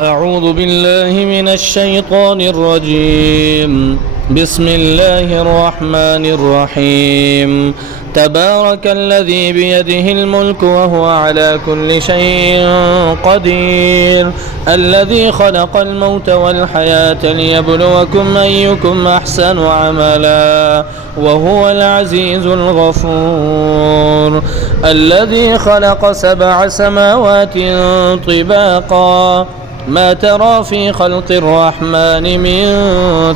أعوذ بالله من الشيطان الرجيم. بسم الله الرحمن الرحيم. تبارك الذي بيده الملك وهو على كل شيء قدير، الذي خلق الموت والحياة ليبلوكم أيكم أحسن عملا وهو العزيز الغفور، الذي خلق 7 سماوات طباقا ما ترى في خلق الرحمن من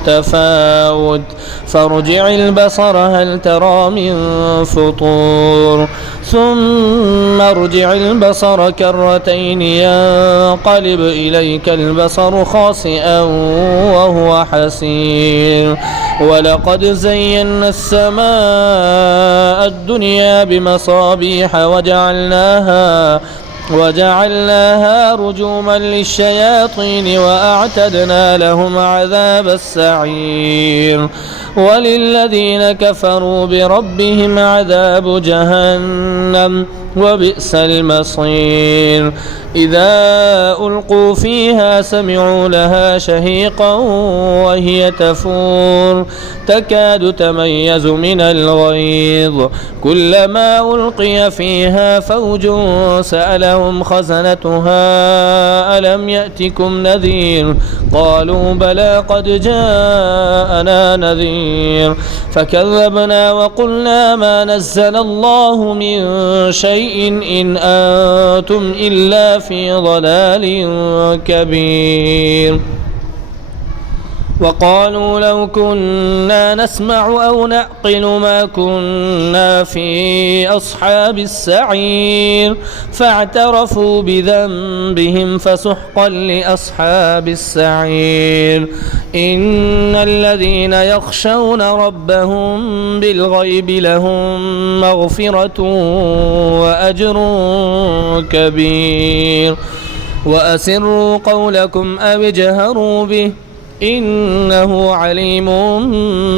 تفاوت، فارجع البصر هل ترى من فطور، ثم ارجع البصر كرتين ينقلب إليك البصر خاسئا وهو حسير، ولقد زينا السماء الدنيا بمصابيح وجعلناها رجوما للشياطين وأعتدنا لهم عذاب السعير، وللذين كفروا بربهم عذاب جهنم وبئس المصير. إذا ألقوا فيها سمعوا لها شهيقا وهي تفور تكاد تميز من الغيظ، كلما ألقي فيها فوج سألهم خزنتها ألم يأتكم نذير، قالوا بلى قد جاءنا نذير، فكذبنا وقلنا ما نزل الله من شيء إن أنتم إلا في ضلال كبير. وقالوا لو كنا نسمع أو نعقل ما كنا في أصحاب السعير، فاعترفوا بذنبهم فسحقا لأصحاب السعير. إن الذين يخشون ربهم بالغيب لهم مغفرة وأجر كبير. وأسروا قولكم أو اجهروا به إنه عليم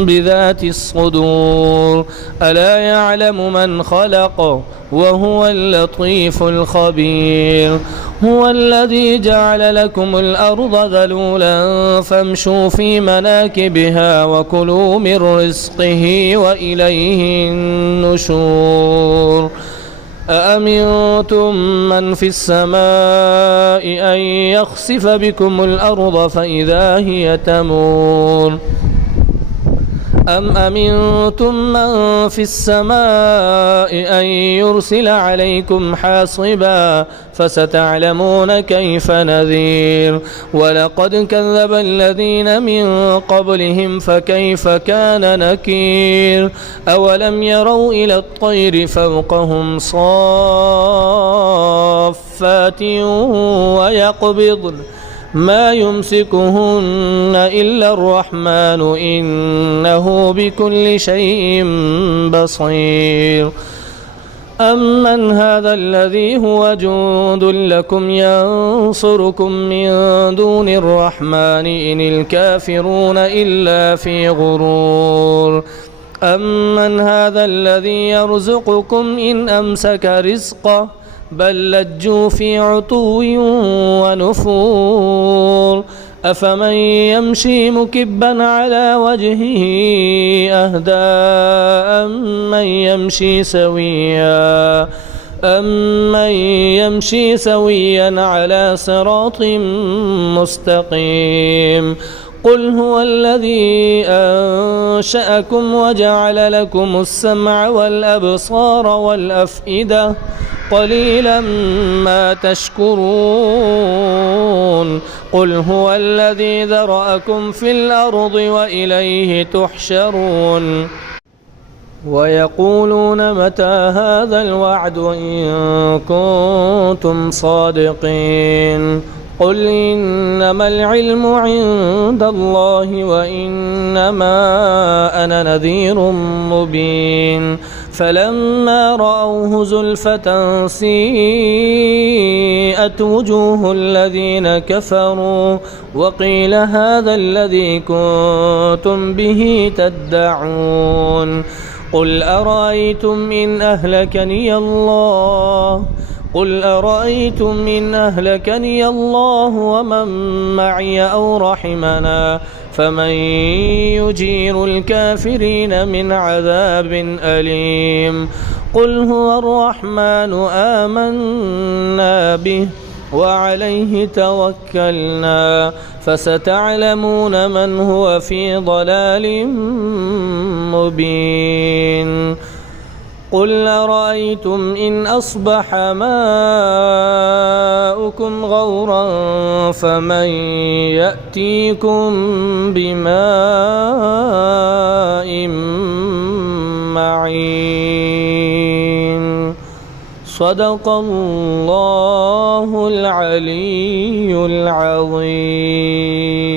بذات الصدور، ألا يعلم من خلق وهو اللطيف الخبير. هو الذي جعل لكم الأرض ذلولا فامشوا في مناكبها وكلوا من رزقه وإليه النشور. أأمنتم من في السماء أن يخسف بكم الأرض فإذا هي تمور، أم أمنتم من في السماء أن يرسل عليكم حاصبا فستعلمون كيف نذير. ولقد كذب الذين من قبلهم فكيف كان نكير. أولم يروا إلى الطير فوقهم صافات ويقبضن ما يمسكهن إلا الرحمن إنه بكل شيء بصير. أمن هذا الذي هو جند لكم ينصركم من دون الرحمن إن الكافرون إلا في غرور. أمن هذا الذي يرزقكم إن أمسك رزقه بل لجوا في عتو ونفور. أفمن يمشي مكبا على وجهه أهدى أمن يمشي سويا على صراط مستقيم. قل هو الذي أنشأكم وجعل لكم السمع والأبصار والأفئدة قليلا ما تشكرون. قل هو الذي ذرأكم في الأرض وإليه تحشرون. ويقولون متى هذا الوعد إن كنتم صادقين. قل إنما العلم عند الله وإنما أنا نذير مبين. فلما رأوه زلفة سيئت وجوه الذين كفروا وقيل هذا الذي كنتم به تدعون. قل أرأيتم إن أهلكني الله قل أرأيتم إن أهلكني الله ومن معي أو رحمنا فمن يجير الكافرين من عذاب أليم قل هو الرحمن آمنا به وعليه توكلنا فستعلمون من هو في ضلال مبين قل أرأيتم إن أصبح ماؤكم غورا فمن يأتيكم بماء معين صدق الله العلي العظيم.